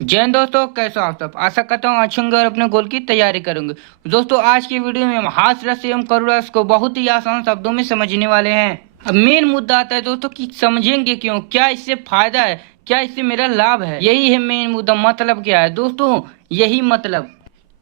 जय हिंद दोस्तों, कैसे हो आप सब। आशा करता हूँ अच्छे होंगे और अपने गोल की तैयारी करेंगे। दोस्तों, आज की वीडियो में हम हास रस एवं करुण रस को बहुत ही आसान शब्दों में समझने वाले हैं। अब मेन मुद्दा आता है दोस्तों कि समझेंगे क्यों, क्या इससे फायदा है, क्या इससे मेरा लाभ है। यही है मेन मुद्दा। मतलब क्या है दोस्तों, यही मतलब।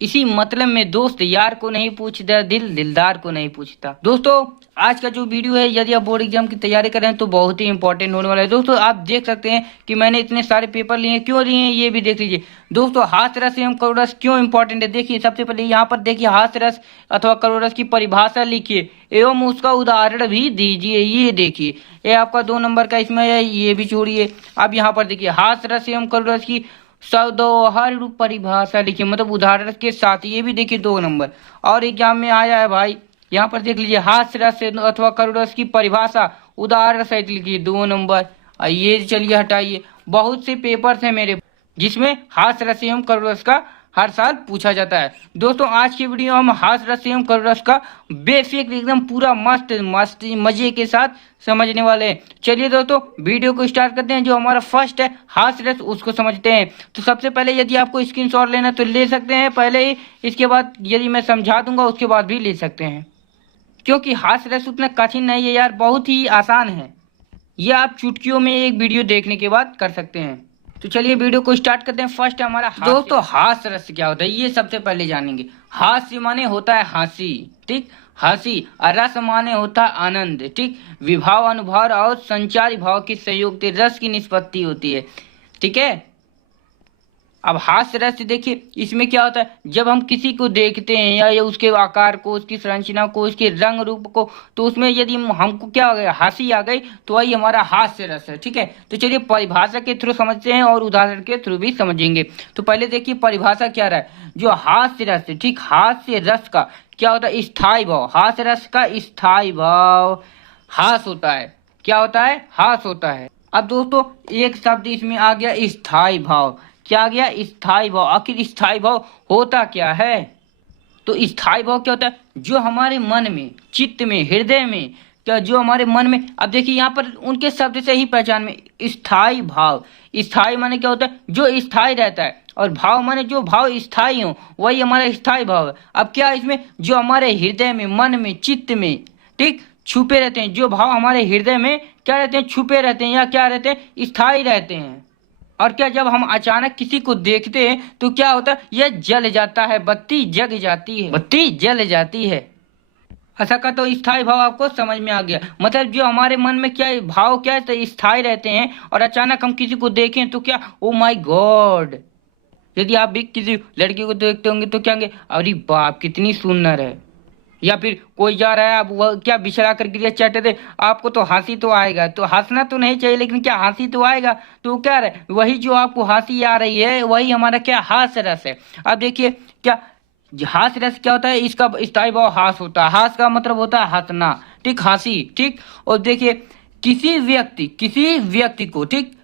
इसी मतलब में दोस्त यार को नहीं पूछता, दिल दिलदार को नहीं पूछता। दोस्तों, आज का जो वीडियो है, यदि आप बोर्ड एग्जाम की तैयारी कर रहे हैं तो बहुत ही इंपॉर्टेंट होने वाला है। दोस्तों, आप देख सकते हैं कि मैंने इतने सारे पेपर लिए, क्यों लिए हैं ये भी देख लीजिए। दोस्तों, हास्य रस एवं करुण रस क्यों इंपॉर्टेंट है, देखिए। सबसे पहले यहाँ पर देखिए, हास्य रस अथवा करुण रस की परिभाषा लिखिए एवं उसका उदाहरण भी दीजिए। ये देखिए, ये आपका 2 नंबर का इसमें है, ये भी छोड़िए। अब यहाँ पर देखिए, हास्य रस एवं करुण रस की शब्दों रूप परिभाषा लिखिए, मतलब उदाहरण के साथ। ये भी देखिए 2 नंबर और एग्जाम में आया है भाई। यहाँ पर देख लीजिए, हास्य रस अथवा करुण रस की परिभाषा उदाहरण सहित लिखिए, 2 नंबर। ये चलिए हटाइए। बहुत से पेपर्स हैं मेरे जिसमें हास्य रस एवं करुण रस का हर साल पूछा जाता है। दोस्तों, आज की वीडियो हम हास्य रस एवं करुण रस का बेसिक एकदम पूरा मस्त मस्त मजे के साथ समझने वाले हैं। चलिए दोस्तों, वीडियो को स्टार्ट करते हैं। जो हमारा फर्स्ट है हास्य रस, उसको समझते हैं। तो सबसे पहले यदि आपको स्क्रीनशॉट लेना तो ले सकते हैं पहले ही, इसके बाद यदि मैं समझा दूंगा उसके बाद भी ले सकते हैं, क्योंकि हास्य रस उतना कठिन नहीं है यार, बहुत ही आसान है। ये आप चुटकियों में एक वीडियो देखने के बाद कर सकते हैं। तो चलिए वीडियो को स्टार्ट करते हैं। फर्स्ट है हमारा दोस्तों, हास्य रस क्या होता है ये सबसे पहले जानेंगे। हास्य माने होता है हंसी, ठीक। हंसी। और रस माने होता है आनंद, ठीक। विभाव, अनुभव और संचारी भाव के संयोग से रस की निष्पत्ति होती है, ठीक है। अब हास्य रस देखिए, इसमें क्या होता है, जब हम किसी को देखते हैं या उसके आकार को, उसकी संरचना को, उसके रंग रूप को, तो उसमें यदि हमको क्या हो गया, हंसी आ गई, तो वही हमारा हास्य रस है, ठीक है। तो चलिए परिभाषा के थ्रू समझते हैं और उदाहरण के थ्रू भी समझेंगे। तो पहले देखिए परिभाषा क्या रहा है। जो हास्य रस है, ठीक, हास्य रस का क्या होता है, स्थायी भाव। हास्य रस का स्थायी भाव हास होता है। क्या होता है, हास होता है। अब दोस्तों, एक शब्द इसमें आ गया, स्थायी भाव। क्या आ गया, स्थायी भाव। आखिर स्थायी भाव होता क्या है। तो स्थायी भाव क्या होता है, जो हमारे मन में, चित्त में, हृदय में, क्या जो हमारे मन में। अब देखिए यहाँ पर उनके शब्द से ही पहचान में, स्थायी भाव। स्थायी माने क्या होता है, जो स्थायी रहता है, और भाव माने जो भाव स्थायी हो, वही हमारा स्थायी भाव है। अब क्या इसमें, जो हमारे हृदय में, मन में, चित्त में, ठीक, छुपे रहते हैं। जो भाव हमारे हृदय में क्या रहते हैं, छुपे रहते हैं, या क्या रहते हैं, स्थायी रहते हैं। और क्या, जब हम अचानक किसी को देखते हैं तो क्या होता है, यह जल जाता है, बत्ती जग जाती है, बत्ती जल जाती है। ऐसा का तो स्थायी भाव आपको समझ में आ गया। मतलब जो हमारे मन में क्या भाव, क्या है, तो स्थायी रहते हैं, और अचानक हम किसी को देखें तो क्या, ओ माय गॉड। यदि आप भी किसी लड़की को देखते होंगे तो क्या, अरे बाप कितनी सुंदर है। या फिर कोई जा रहा है, आप वह क्या बिछड़ा कर गिरिया चटे थे, आपको तो हंसी तो आएगा। तो हंसना तो नहीं चाहिए, लेकिन क्या हंसी तो आएगा। तो क्या है, वही जो आपको हंसी आ रही है, वही हमारा क्या, हास्य रस है। अब देखिए क्या, हास्य रस क्या होता है, इसका स्थायी भाव हास होता है। हास का मतलब होता है हंसना, ठीक, हंसी, ठीक। और देखिए, किसी व्यक्ति को, ठीक,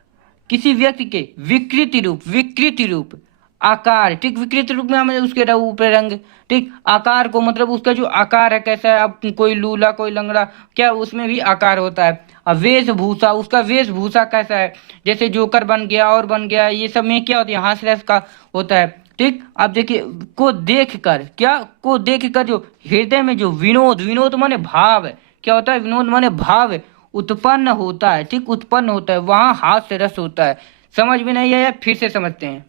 किसी व्यक्ति के विकृति रूप आकार, ठीक, विकृत रूप में हमें उसके ऊपर रंग, ठीक, आकार को, मतलब उसका जो आकार है कैसा है। अब कोई लूला, कोई लंगड़ा, क्या उसमें भी आकार होता है। अब वेशभूषा, उसका वेशभूषा कैसा है, जैसे जोकर बन गया और बन गया, ये सब में क्या होता है, हास्य रस का होता है, ठीक। अब देखिए, को देखकर, क्या, को देखकर जो हृदय में जो विनोद माने भाव है। क्या होता है, विनोद माने भाव है, उत्पन्न होता है, ठीक, उत्पन्न होता है, वहां हास्य रस होता है। समझ में नहीं आया, फिर से समझते हैं।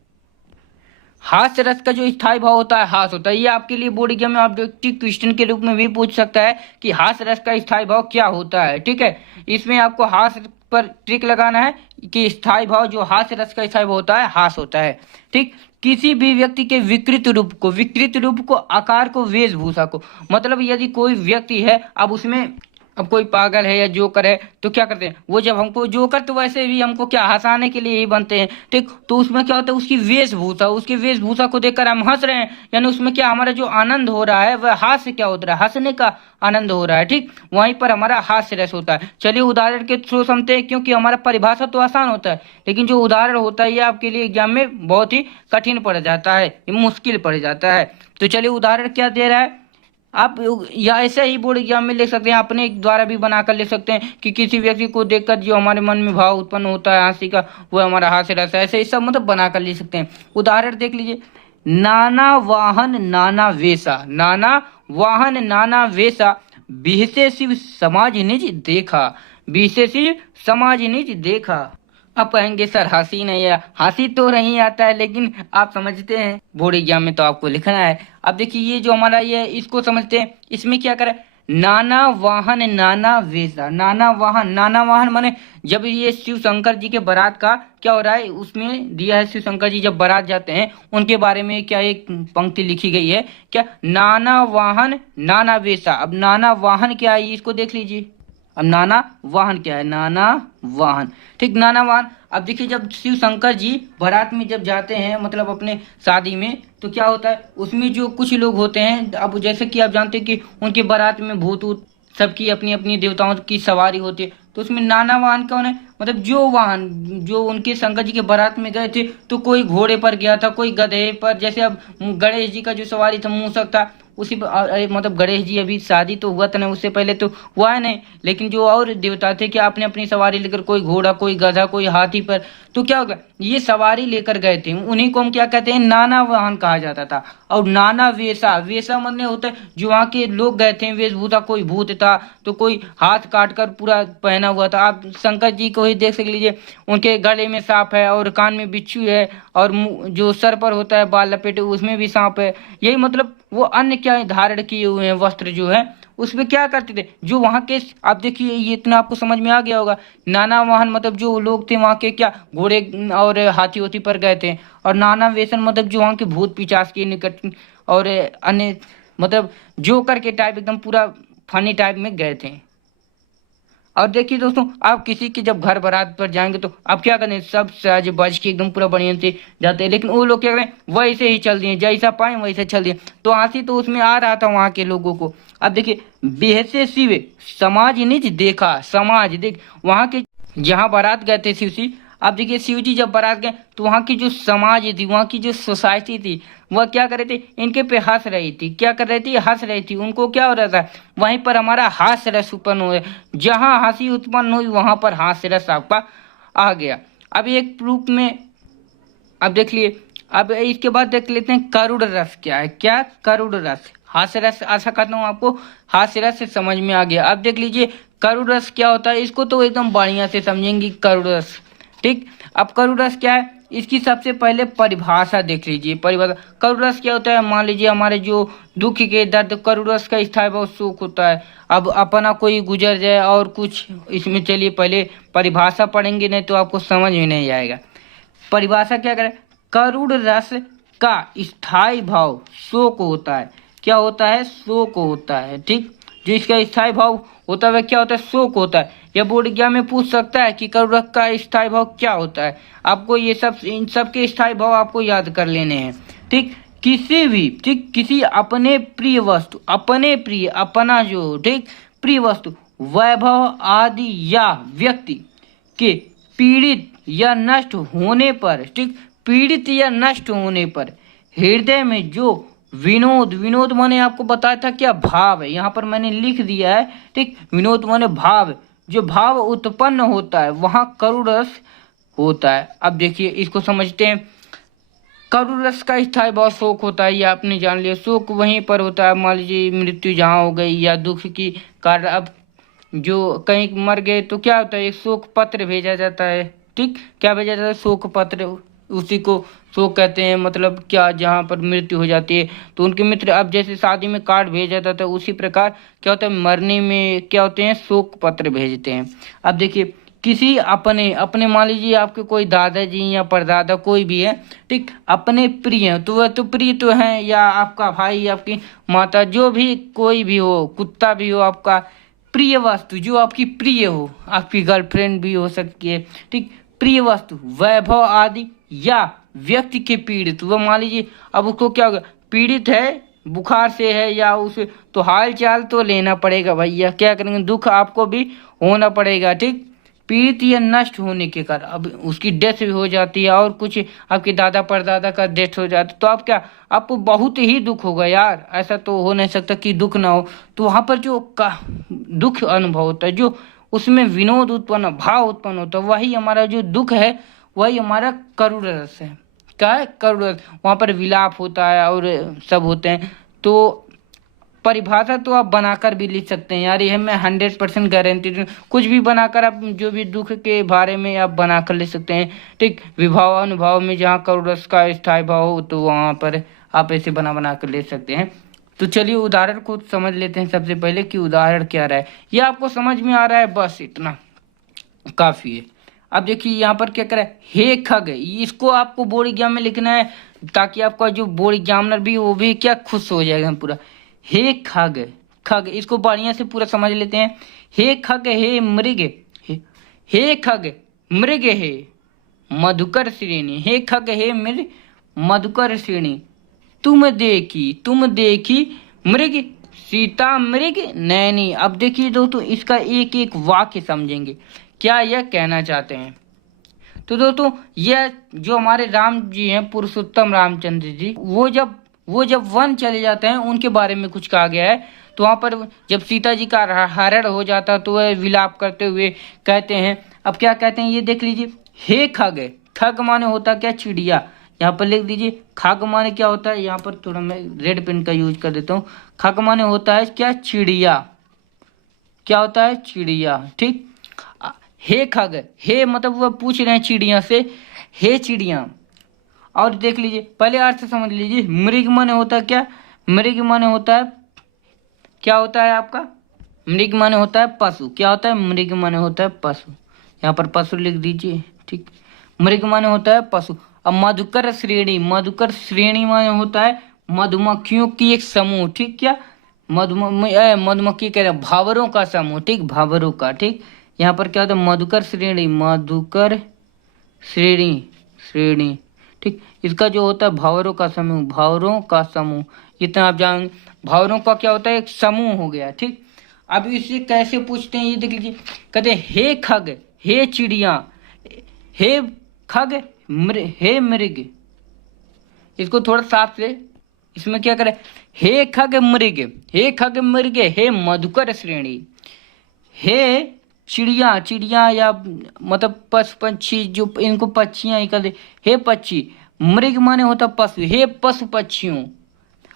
हास्य रस का जो स्थायी भाव होता है, हास होता है। ये आपके लिए बोर्ड एग्जाम में ऑब्जेक्टिव क्वेश्चन के रूप में भी पूछ सकता है कि हास्य रस का स्थायी भाव क्या होता है, ठीक है। इसमें आपको हास्य पर ट्रिक लगाना है कि स्थायी भाव, जो हास्य रस का स्थायी भाव होता है, हास होता है, ठीक। किसी भी व्यक्ति के विकृत रूप को, आकार को, वेशभूषा को। मतलब यदि कोई व्यक्ति है, अब उसमें, अब कोई पागल है या जोकर है, तो क्या करते हैं वो, जब हमको जोकर, तो वैसे भी हमको क्या, हंसाने के लिए ही बनते हैं, ठीक। तो उसमें क्या होता है, उसकी वेशभूषा को देखकर हम हंस रहे हैं, यानी उसमें क्या, हमारा जो आनंद हो रहा है वह हास्य क्या होता है, हंसने का आनंद हो रहा है, ठीक। वहीं पर हमारा हास्य रस होता है। चलिए उदाहरण के थ्रू समझते हैं, क्योंकि हमारा परिभाषा तो आसान होता है, लेकिन जो उदाहरण होता है ये आपके लिए एग्जाम में बहुत ही कठिन पड़ जाता है, मुश्किल पड़ जाता है। तो चलिए उदाहरण क्या दे रहा है। आप या ऐसे ही बोर्ड एग्जाम में लिख सकते हैं, अपने द्वारा भी बनाकर लिख सकते हैं कि किसी व्यक्ति को देखकर जो हमारे मन में भाव उत्पन्न होता है हंसी का, वो हमारा हास्य रस है। ऐसे ही सब मतलब बनाकर लिख सकते हैं। उदाहरण देख लीजिए, नाना वाहन नाना वेशा, नाना वाहन नाना वेशा, बिहसे शिव समाज निज देखा, बिहसे शिव समाज निज देखा। अब कहेंगे सर हंसी नहीं है, हंसी तो नहीं आता है, लेकिन आप समझते हैं बोर्ड एग्जाम में तो आपको लिखना है। अब देखिए ये जो हमारा ये इसको समझते हैं, इसमें क्या करें, नाना वाहन नाना वेशा, नाना वाहन माने जब ये शिव शंकर जी के बारात का क्या हो रहा है, उसमें दिया है शिव शंकर जी जब बारात जाते हैं उनके बारे में क्या एक पंक्ति लिखी गई है, क्या नाना वाहन नाना वेशा। अब नाना वाहन क्या है इसको देख लीजिए। अब नाना वाहन क्या है, नाना वाहन, ठीक, नाना वाहन। अब देखिए जब शिव शंकर जी बारात में जब जाते हैं मतलब अपने शादी में, तो क्या होता है उसमें जो कुछ लोग होते हैं, अब जैसे कि आप जानते हैं कि उनके बारात में भूत ऊत सबकी अपनी अपनी देवताओं की सवारी होती है, तो उसमें नाना वाहन कौन है, मतलब जो वाहन जो उनके शंकर जी के बारात में गए थे, तो कोई घोड़े पर गया था, कोई गधे पर, जैसे अब गणेश जी का जो सवारी था मूसक था उसी मतलब गणेश जी अभी शादी तो हुआ था ना, उससे पहले तो हुआ है नहीं, लेकिन जो और देवता थे क्या आपने अपनी सवारी लेकर, कोई घोड़ा कोई गधा कोई हाथी पर, तो क्या होगा ये सवारी लेकर गए थे, उन्हीं को हम क्या कहते हैं नाना वाहन कहा जाता था। और नाना वेशा, वेशा मतलब होता है जो वहाँ के लोग गए थे वेशभूषा, कोई भूत था तो कोई हाथ काट कर पूरा पहना हुआ था। आप शंकर जी को ही देख सक लीजिए, उनके गले में सांप है और कान में बिच्छू है, और जो सर पर होता है बाल लपेटे उसमें भी सांप है। यही मतलब वो अन्य क्या धारण किए हुए हैं वस्त्र जो है उसमें क्या करते थे जो वहां के, आप देखिए ये इतना आपको समझ में आ गया होगा। नाना वाहन मतलब जो लोग थे वहां के क्या घोड़े और हाथी होती पर गए थे, और नाना वेशन मतलब जो वहां के भूत पिचास के निकट और अन्य मतलब जोकर के टाइप एकदम पूरा फनी टाइप में गए थे। और देखिए दोस्तों, आप किसी के जब घर बारात पर जाएंगे तो आप क्या करें, सब सज बज के एकदम पूरा बढ़िया से जाते हैं, लेकिन वो लोग क्या करें वैसे ही चल दिए, जैसा पाए वैसे चल दिए, तो हंसी तो उसमें आ रहा था वहां के लोगों को। अब देखिए बेहसे शिव समाज निज देखा, समाज देख वहां के जहाँ बारात गए थे शिव जी। अब देखिए शिव जी जब बारात गए तो वहाँ की जो समाज थी, वहाँ की जो सोसाइटी थी, वह क्या कर रहे थे, इनके पे हंस रही थी, क्या कर रही थी, हंस रही थी। उनको क्या हो रहा था, वहीं पर हमारा हास्य रस उत्पन्न हुआ, जहाँ हंसी उत्पन्न हुई वहां पर हास्य रस आपका आ गया। अब एक प्रूफ में अब देख लिए। अब इसके बाद देख लेते हैं करुण रस क्या है, क्या करुण रस, हास्य रस, आशा करता हूँ आपको हास्य रस से समझ में आ गया। अब देख लीजिए करुण रस क्या होता है, इसको तो एकदम बढ़िया से समझेंगे करुण रस, ठीक। अब करुण रस क्या है, इसकी सबसे पहले परिभाषा देख लीजिए। परिभाषा करुण रस क्या होता है, मान लीजिए हमारे जो दुख के दर्द, करुण रस का स्थायी भाव सुख होता है। अब अपना कोई गुजर जाए और कुछ इसमें, चलिए पहले परिभाषा पढ़ेंगे नहीं तो आपको समझ में नहीं आएगा। परिभाषा क्या करे, करुण रस का स्थायी भाव शोक होता है, क्या होता है, शोक होता है, ठीक। जो इसका स्थायी भाव होता है वह क्या होता है, शोक होता है। यह बोर्ड एग्जाम में पूछ सकता है कि करुण रस का स्थायी भाव क्या होता है, आपको ये सब इन सब के स्थायी भाव आपको याद कर लेने हैं, ठीक। किसी भी, ठीक, किसी अपने प्रिय वस्तु, अपने प्रिय अपना जो, ठीक, प्रिय वस्तु, वैभव आदि या व्यक्ति के पीड़ित या नष्ट होने पर, ठीक, पीड़ित या नष्ट होने पर हृदय में जो विनोद, विनोद माने आपको बताया था क्या भाव है, यहाँ पर मैंने लिख दिया है, ठीक, विनोद माने भाव, जो भाव उत्पन्न होता है वहां करुण रस होता है। अब देखिए इसको समझते हैं। करुण रस का स्थायी भाव शोक होता है, ये आपने जान लिया, शोक वहीं पर होता है, मान लीजिए मृत्यु जहाँ हो गई या दुख की कारण, अब जो कहीं मर गए तो क्या होता है, एक शोक पत्र भेजा जाता है, ठीक, क्या भेजा जाता है, शोक पत्र, उसी को शोक कहते हैं, मतलब क्या जहाँ पर मृत्यु हो जाती है तो उनके मित्र, अब जैसे शादी में कार्ड भेजा जाता है उसी प्रकार क्या होता है मरने में क्या होते हैं, शोक पत्र भेजते हैं। अब देखिए किसी अपने अपने मान लीजिए आपके कोई दादाजी या परदादा कोई भी है, ठीक, अपने प्रिय, तो वह तो प्रिय तो है, या आपका भाई आपकी माता जो भी कोई भी हो, कुत्ता भी हो, आपका प्रिय वस्तु जो आपकी प्रिय हो, आपकी गर्लफ्रेंड भी हो सकती है, ठीक, प्रिय वस्तु वैभव आदि या व्यक्ति के पीड़ित, वो मान लीजिए अब उसको क्या होगा, पीड़ित है, बुखार से है या उसे, तो हाल चाल तो लेना पड़ेगा भैया, क्या करेंगे, दुख आपको भी होना पड़ेगा, ठीक, पीड़ित या नष्ट होने के कारण अब उसकी डेथ भी हो जाती है और कुछ आपके दादा परदादा का डेथ हो जाता है, तो आप क्या, आपको बहुत ही दुख होगा यार। ऐसा तो हो नहीं सकता कि दुख ना हो। तो वहां पर जो दुख अनुभव होता है, जो उसमें विनोद उत्पन्न भाव उत्पन्न होता है, वही हमारा जो दुख है, वही हमारा करुण रस है। क्या है? करुण रस। वहां पर विलाप होता है और सब होते हैं। तो परिभाषा तो आप बनाकर भी लिख सकते हैं यार, यह मैं 100% गारंटी दूं। कुछ भी बनाकर आप जो भी दुख के बारे में आप बनाकर लिख सकते हैं। ठीक, विभाव अनुभाव में जहाँ करुण रस का स्थायी भाव हो, तो वहां पर आप ऐसे बना कर ले सकते हैं। तो चलिए उदाहरण को समझ लेते हैं सबसे पहले कि उदाहरण क्या रहा है। ये आपको समझ में आ रहा है, बस इतना काफी है। अब देखिए यहाँ पर क्या करें, हे खग, इसको आपको बोर्ड एग्जाम में लिखना है ताकि आपका जो बोर्ड एग्जामिनर भी वो भी क्या खुश हो जाएगा पूरा। हे खग, खग इसको बढ़िया से पूरा समझ लेते हैं। हे खग हे मृग, हे खग मृग हे मधुकर श्रेणी, हे खग हे मृग मधुकर श्रेणी, तुम देखी मृग सीता मृग नैनी। अब देखिए दोस्तों, इसका एक एक वाक्य समझेंगे क्या यह कहना चाहते हैं। तो दोस्तों, यह जो हमारे राम जी हैं, पुरुषोत्तम रामचंद्र जी, वो जब वन चले जाते हैं, उनके बारे में कुछ कहा गया है। तो वहां पर जब सीता जी का हरण हो जाता तो वह विलाप करते हुए कहते हैं, अब क्या कहते हैं ये देख लीजिए। हे खग, खग माने होता क्या, चिड़िया। यहाँ पर लिख दीजिए खग माने क्या होता है। यहाँ पर थोड़ा मैं रेड पेन का यूज कर देता हूँ। खग माने होता है क्या, चिड़िया। क्या होता है, चिड़िया। ठीक, हे खग, हे मतलब वह पूछ रहे हैं चिड़िया से, हे चिड़िया। और देख लीजिए पहले अर्थ समझ लीजिए। मृग माने होता है क्या, मृग माने होता है क्या होता है आपका, मृग माने होता है पशु। क्या होता है, मृग माने होता है पशु। यहाँ पर पशु लिख दीजिए। ठीक, मृग माने होता है पशु। अब मधुकर श्रेणी, मधुकर श्रेणी माने होता है मधुमक्खियों की एक समूह। ठीक, क्या मधुमक्खी कह रहे भावरों का समूह। ठीक, भावरों का। ठीक, यहाँ पर क्या होता है, मधुकर श्रेणी, मधुकर श्रेणी। ठीक, इसका जो होता है भावरों का समूह, भावरों का समूह। इतना आप जान, भावरों का क्या होता है, एक समूह हो गया। ठीक, अब इसे कैसे पूछते हैं ये देख लीजिए। कहते हैं हे खग हे चिड़िया, हे खग हे मृग। इसको थोड़ा साफ से इसमें क्या करें, हे खग मृग, हे खग मृग हे मधुकर श्रेणी, हे चिड़िया, चिड़िया या मतलब पशु पंछी, जो इनको पक्षियां ही कहते, हे पक्षी। मृग माने होता पशु, हे पशु पक्षियों।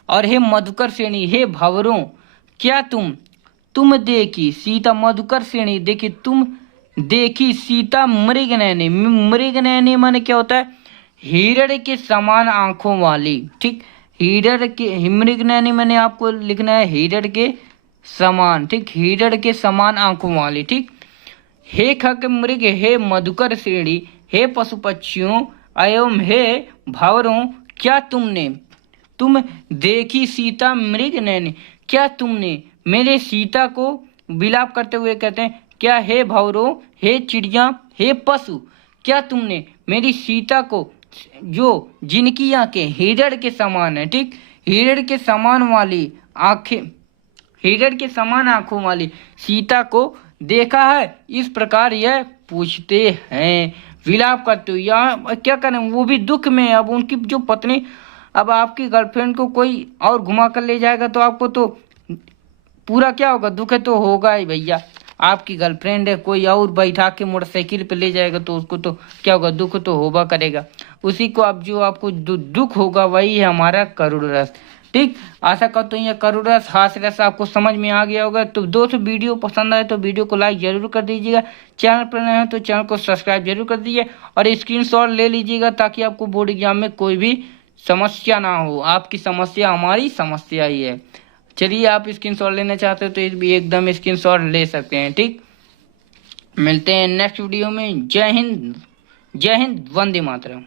और हे मधुकर श्रेणी, हे भंवरों। क्या तुम देखी सीता, मधुकर श्रेणी देखी, तुम देखी सीता मृग नैनी। मृग नैनी माने क्या होता है, हिरण के समान आंखों वाली। ठीक, हिरण के, मृग नैनी माने आपको लिखना है हिरण के समान। ठीक, हिरण के समान आंखों वाली। ठीक, हे खग मृग हे मधुकर श्रेणी, हे पशु पक्षियों एवं हे भंवरों। क्या तुम देखी सीता मृग नैनी, क्या तुमने मेरे सीता को, विलाप करते हुए कहते हैं क्या, हे भंवरों, हे चिड़िया, हे पशु, क्या तुमने मेरी सीता को, जो जिनकी आंखें हिरण के समान है। ठीक, हिरण के समान वाली आंखें, हिरण के समान आंखों वाली सीता को देखा है। इस प्रकार यह पूछते हैं विलाप करते हुए। यहाँ क्या करें, वो भी दुख में। अब उनकी जो पत्नी, अब आपकी गर्लफ्रेंड को कोई और घुमा कर ले जाएगा तो आपको तो पूरा क्या होगा, दुख तो होगा ही भैया। आपकी गर्लफ्रेंड है, कोई और बैठा के मोटरसाइकिल पे ले जाएगा तो उसको तो क्या होगा, दुख तो होगा करेगा। उसी को अब जो आपको दुख होगा वही है हमारा करुण रस। ठीक, आशा करता हूँ ये करुण रस, हास्य रस आपको समझ में आ गया होगा। तो दोस्तों, वीडियो पसंद आए तो वीडियो को लाइक जरूर कर दीजिएगा। चैनल पर नए हैं तो चैनल को सब्सक्राइब जरूर कर दीजिए और स्क्रीनशॉट ले लीजिएगा ताकि आपको बोर्ड एग्जाम में कोई भी समस्या ना हो। आपकी समस्या हमारी समस्या ही है। चलिए, आप स्क्रीनशॉट लेना चाहते हो तो भी एकदम स्क्रीनशॉट ले सकते हैं। ठीक, मिलते हैं नेक्स्ट वीडियो में। जय हिंद, वंदे मातरम।